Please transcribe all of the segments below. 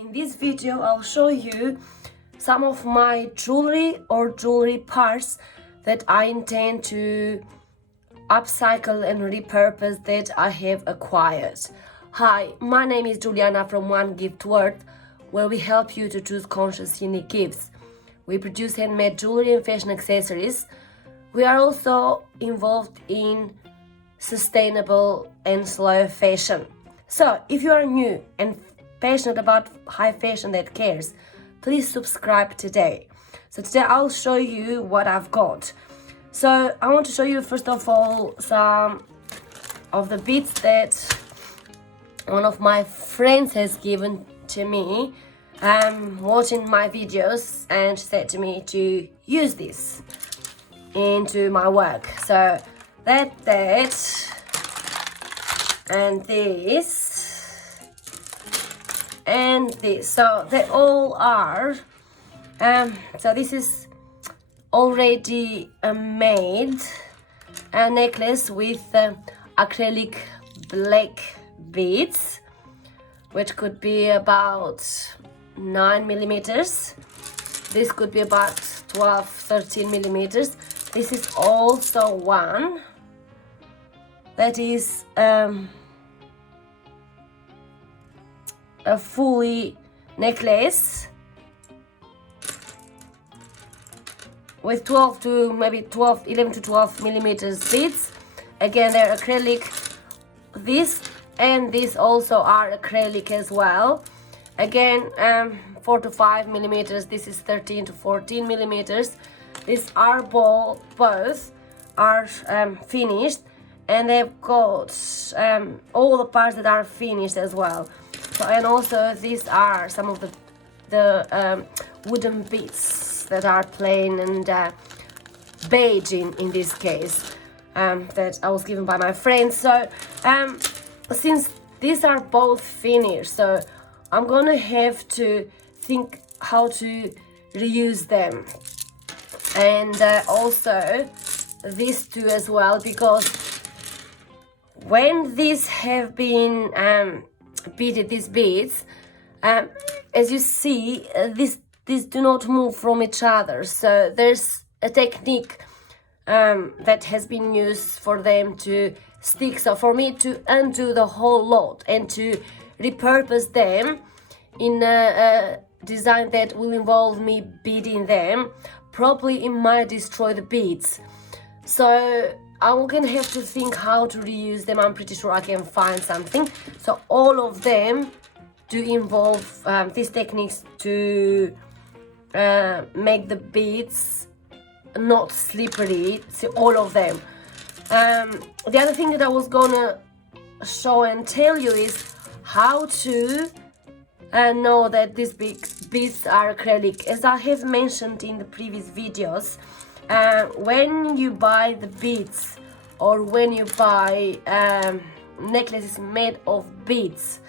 In this video I'll show you some of my jewelry or jewelry parts that I intend to upcycle and repurpose that I have acquired. Hi, my name is Juliana from One Gift Worth, where we help you to choose conscious unique gifts. We produce handmade jewelry and fashion accessories. We are also involved in sustainable and slow fashion. So if you are new and passionate about high fashion that cares, please subscribe today. So today I'll show you what I've got. So I want to show you first of all some of the beads that one of my friends has given to me watching my videos, and said to me to use this into my work. So that and this and this, so they all are so this is already made a necklace with acrylic black beads, which could be about 9 millimeters. This could be about 12-13 millimeters. This is also one that is a fully necklace with 11 to 12 millimeters beads. Again, they're acrylic. This and this also are acrylic as well. Again, 4 to 5 millimeters. This is 13 to 14 millimeters. These are both are finished, and they've got all the parts that are finished as well. So, and also these are some of the wooden beads that are plain and beige in this case, that I was given by my friend. So since these are both finished, so I'm gonna have to think how to reuse them, and also these two as well, because when these have been beaded, these beads, as you see, these do not move from each other. So there's a technique that has been used for them to stick. So for me to undo the whole lot and to repurpose them in a design that will involve me beading them properly, it might destroy the beads. So I'm gonna have to think how to reuse them. I'm pretty sure I can find something. So all of them do involve these techniques to make the beads not slippery. See, all of them. The other thing that I was gonna show and tell you is how to know that these beads are acrylic. As I have mentioned in the previous videos, when you buy the beads, or when you buy necklaces made of beads,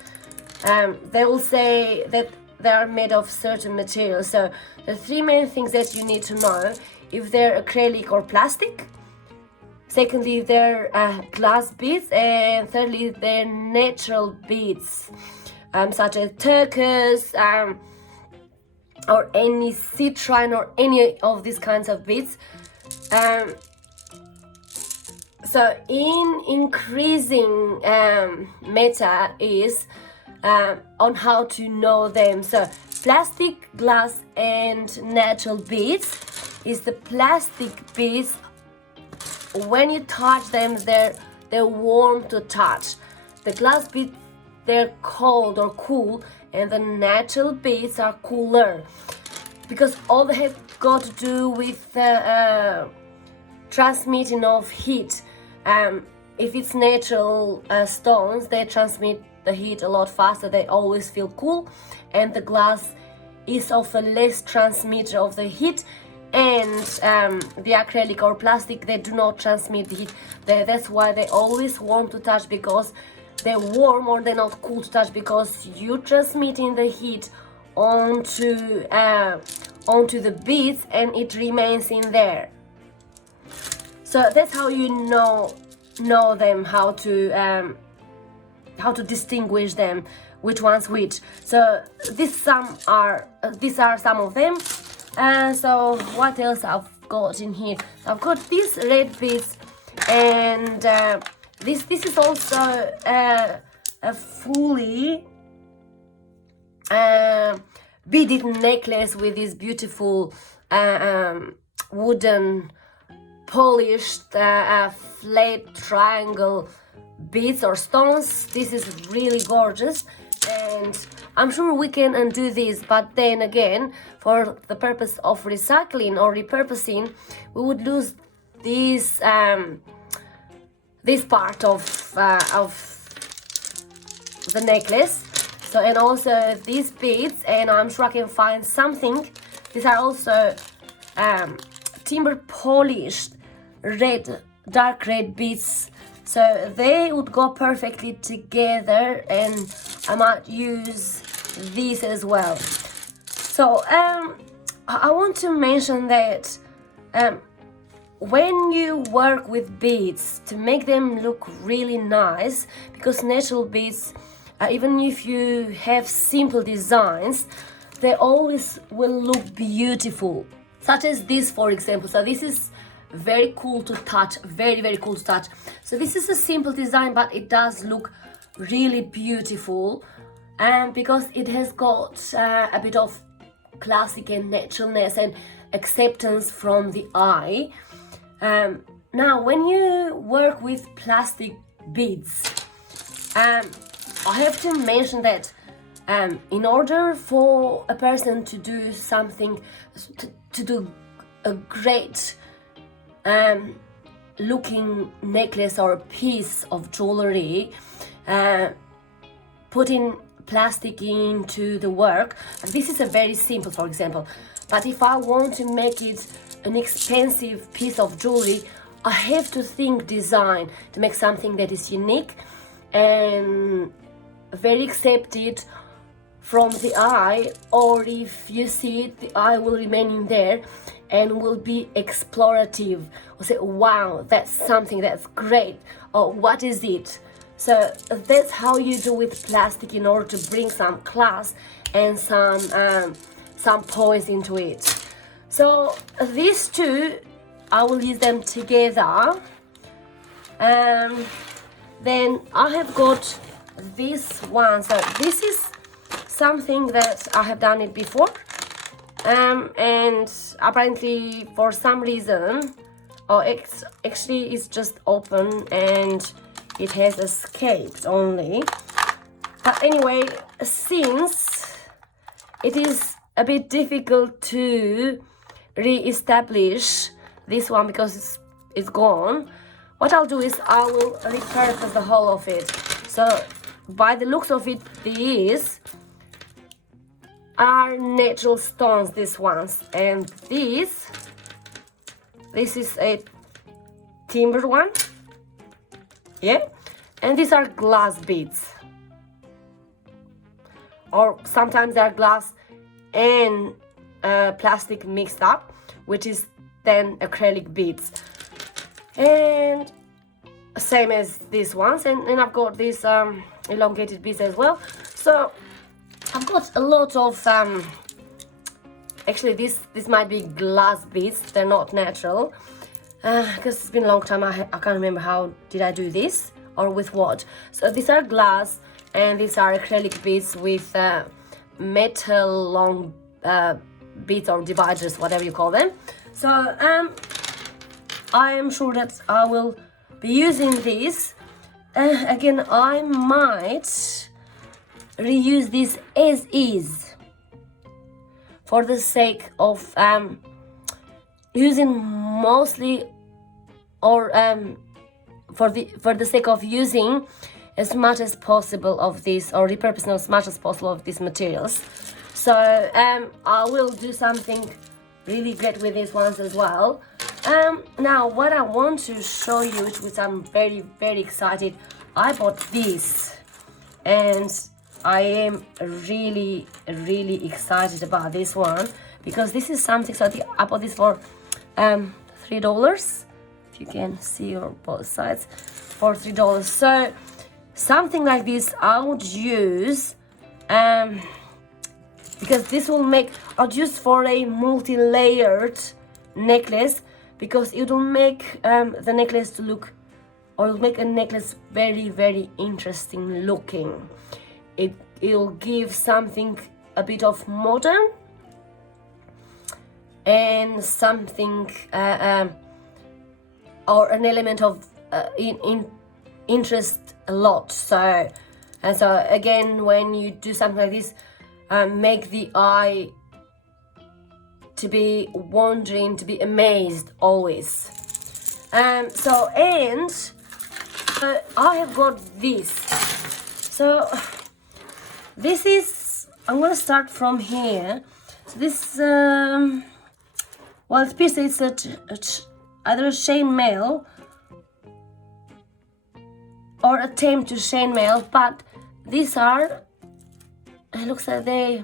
they will say that they are made of certain materials. So the three main things that you need to know: if they're acrylic or plastic, secondly, if they're glass beads, and thirdly, if they're natural beads, such as turquoise, or any citrine, or any of these kinds of beads. So in increasing meta is on how to know them. So plastic, glass, and natural beads is the plastic beads. When you touch them, they're warm to touch. The glass beads, they're cold or cool, and the natural beads are cooler, because all they have got to do with transmitting of heat. If it's natural stones, they transmit the heat a lot faster. They always feel cool, and the glass is of a less transmitter of the heat, and the acrylic or plastic, they do not transmit the heat. That's why they always warm to touch, because they're warm, or they're not cool to touch, because you're transmitting the heat onto the beads, and it remains in there. So that's how you know them, how to how to distinguish them, which one's which. So these are some of them. So what else I've got in here? I've got these red beads, and this is also a fully beaded necklace with this beautiful wooden polished flat triangle beads or stones. This is really gorgeous, and I'm sure we can undo this, but then again, for the purpose of recycling or repurposing, we would lose this this part of the necklace. So, and also these beads, and I'm sure I can find something. These are also timber polished red, dark red beads, so they would go perfectly together, and I might use these as well. So I want to mention that when you work with beads, to make them look really nice, because natural beads, even if you have simple designs, they always will look beautiful, such as this, for example. So this is very cool to touch, very cool to touch. So this is a simple design, but it does look really beautiful, and because it has got a bit of classic and naturalness and acceptance from the eye. Now when you work with plastic beads, I have to mention that in order for a person to do something, to do a great looking necklace or piece of jewelry, putting plastic into the work, this is a very simple, for example, but if I want to make it an expensive piece of jewelry, I have to think design to make something that is unique and very accepted from the eye, or if you see it, the eye will remain in there and will be explorative, or say, wow, that's something, that's great, or what is it? So that's how you do with plastic in order to bring some class and some poise into it. So these two, I will use them together. Then I have got this one. So this is something that I have done it before, and apparently for some reason, actually it's just open and it has escaped only. But anyway, since it is a bit difficult to re-establish this one because it's gone, what I'll do is I will repurpose the whole of it. So by the looks of it, these are natural stones, these ones, and this is a timber one, yeah, and these are glass beads, or sometimes they are glass and plastic mixed up, which is then acrylic beads, and same as these ones, and I've got these elongated beads as well. So I've got a lot of actually this might be glass beads, they're not natural, because it's been a long time. I can't remember how did I do this or with what. So these are glass and these are acrylic beads with metal long beads or dividers, whatever you call them. So I am sure that I will be using this. Again, I might reuse this as is for the sake of using mostly, or for the sake of using as much as possible of this, or repurposing as much as possible of these materials. So I will do something really great with these ones as well. Now what I want to show you, which I'm very excited, I bought this and I am really excited about this one, because this is something, so I bought this for $3, if you can see on both sides, for $3. So something like this I would use, because this will make, I'd use for a multi-layered necklace, because it will make the necklace to look, or it'll make a necklace very, very interesting looking. It'll give something a bit of modern and something or an element of in interest a lot. So again, when you do something like this, make the eye to be wondering, to be amazed always. I have got this. So this is, I'm gonna start from here. So this well, it's either a chain mail or attempt to chain mail, but these are, it looks like they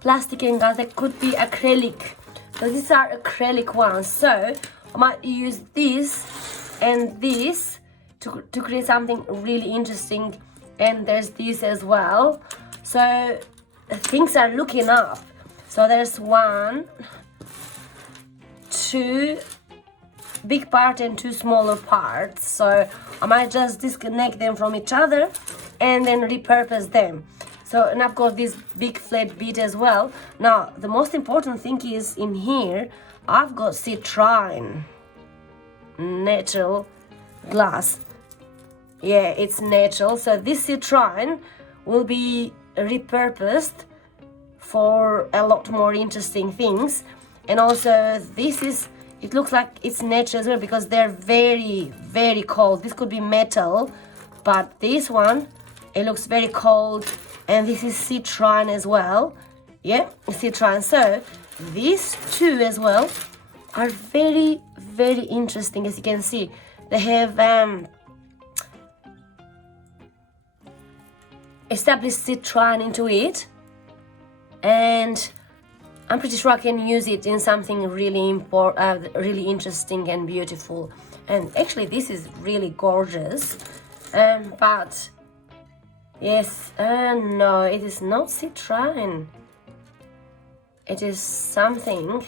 plastic and glass. They could be acrylic. So these are acrylic ones. So I might use this and this to create something really interesting. And there's this as well. So things are looking up. So there's 1, 2 big part and 2 smaller parts. So I might just disconnect them from each other and then repurpose them. So, and I've got this big flat bead as well. Now, the most important thing is in here, I've got citrine, natural glass. Yeah, it's natural. So this citrine will be repurposed for a lot more interesting things. And also this is, it looks like it's natural as well, because they're very, very cold. This could be metal, but this one, it looks very cold. And this is citrine as well. Yeah, citrine. So these two as well are very, very interesting. As you can see, they have established citrine into it, and I'm pretty sure I can use it in something really really interesting and beautiful. And actually, this is really gorgeous. But yes, no, it is not citrine. It is something,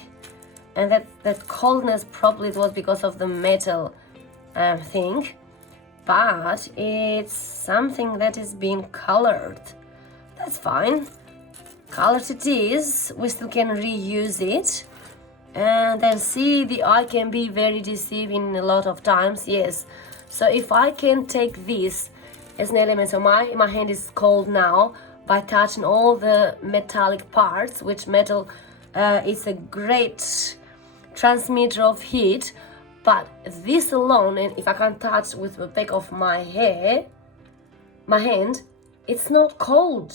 and that coldness probably it was because of the metal thing, but it's something that is being colored. That's fine. Colored it is. We still can reuse it. And then see, the eye can be very deceiving a lot of times. Yes. So if I can take this as an element, so my hand is cold now by touching all the metallic parts, which metal is a great transmitter of heat. But this alone, and if I can touch with the back of my hand, it's not cold.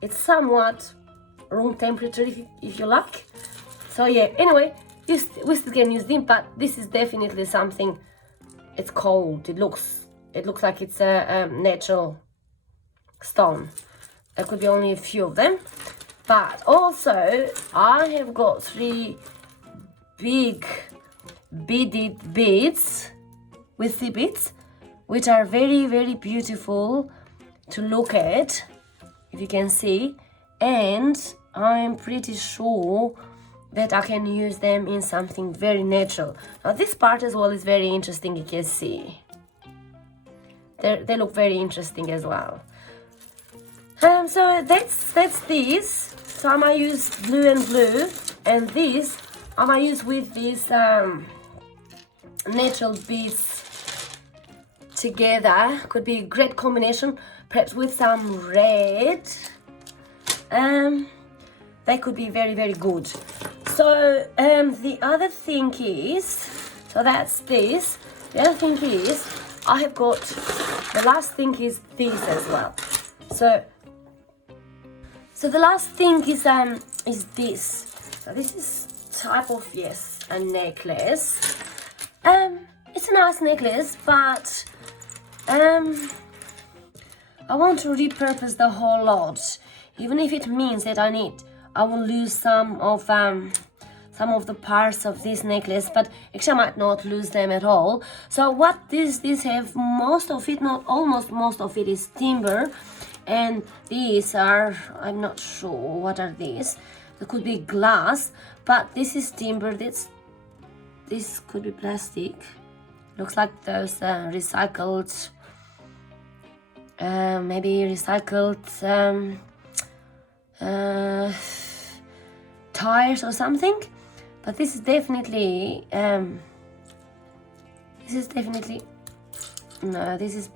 It's somewhat room temperature, if you like. So yeah, anyway, we still can use them, but this is definitely something. It's cold. It looks like it's a natural stone. There could be only a few of them, but also I have got 3 big beaded beads with sea beads, which are very, very beautiful to look at, if you can see, and I'm pretty sure that I can use them in something very natural. Now this part as well is very interesting. You can see they look very interesting as well. So that's these. So I might use blue and blue, and this I might use with these natural beads together. Could be a great combination, perhaps with some red. They could be very, very good. So the other thing is, so that's this. The other thing is, I have got, the last thing is this as well. So the last thing is this. So this is type of, yes, a necklace. It's a nice necklace, but I want to repurpose the whole lot, even if it means that I will lose some of some of the parts of this necklace, but actually I might not lose them at all. So what these have, most of it, not almost, most of it is timber, and these are, I'm not sure what are these. It could be glass, but this is timber. This could be plastic. Looks like those recycled, maybe recycled tires or something. But this is definitely no, this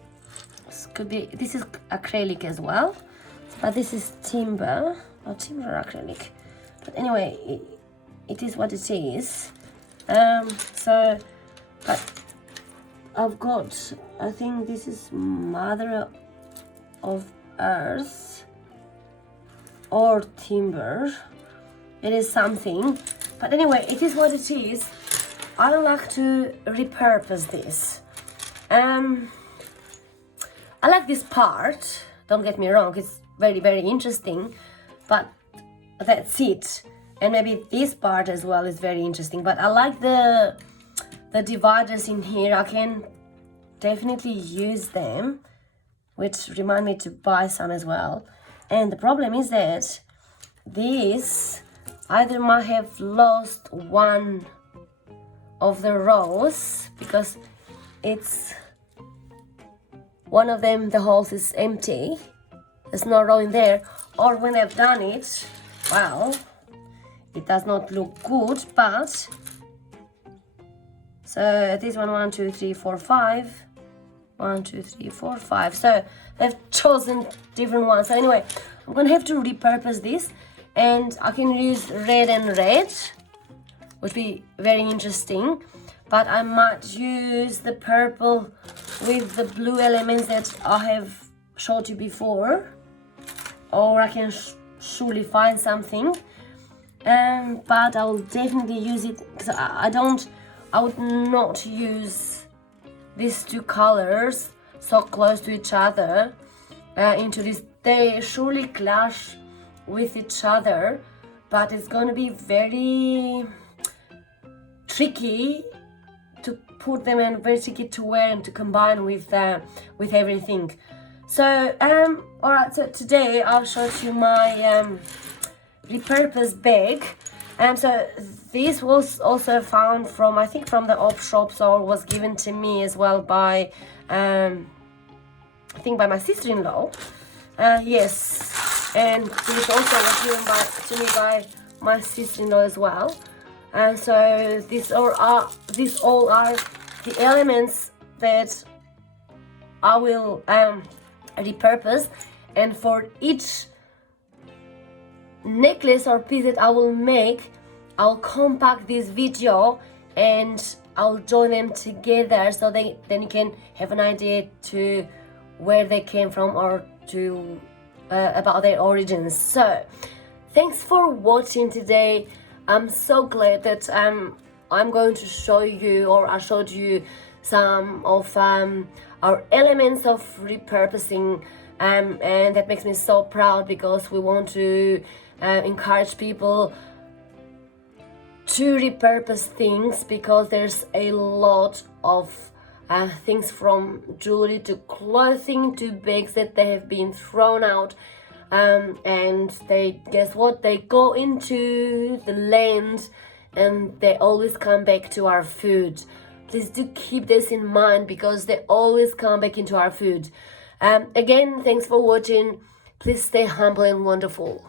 could be, this is acrylic as well, but this is timber, or timber or acrylic. But anyway, it is what it is. So, but I've got, I think this is Mother of Earth or timber. It is something, but anyway, it is what it is. I don't like to repurpose this. I like this part, don't get me wrong, it's very, very interesting, but that's it. And maybe this part as well is very interesting, but I like the dividers in here. I can definitely use them, which remind me to buy some as well. And the problem is that this either might have lost one of the rows because it's one of them, the holes is empty, there's no row in there, or when I've done it, well, it does not look good. But so this one, 1 2 3 4 5, 1 2 3 4 5, so I've chosen different ones. So anyway, I'm gonna have to repurpose this, and I can use red and red, which would be very interesting, but I might use the purple with the blue elements that I have showed you before, or I can surely find something. But I will definitely use it because I would not use these two colors so close to each other into this. They surely clash with each other, but it's going to be very tricky to put them in, very tricky to wear and to combine with everything. So all right, so today I'll show you my repurposed bag. So this was also found from, I think, from the op shops, or was given to me as well by I think by my sister-in-law. Yes, and this also was given to me by my sister-in-law as well. And so these all are the elements that I will repurpose, and for each necklace or piece that I will make, I'll compact this video and I'll join them together, so then you can have an idea to where they came from, or to about their origins. So thanks for watching today. I'm so glad that I'm going to show you, or I showed you some of our elements of repurposing, and that makes me so proud, because we want to encourage people to repurpose things, because there's a lot of things, from jewelry to clothing to bags, that they have been thrown out, and they, guess what, they go into the land and they always come back to our food. Please do keep this in mind, because they always come back into our food. Again, thanks for watching. Please stay humble and wonderful.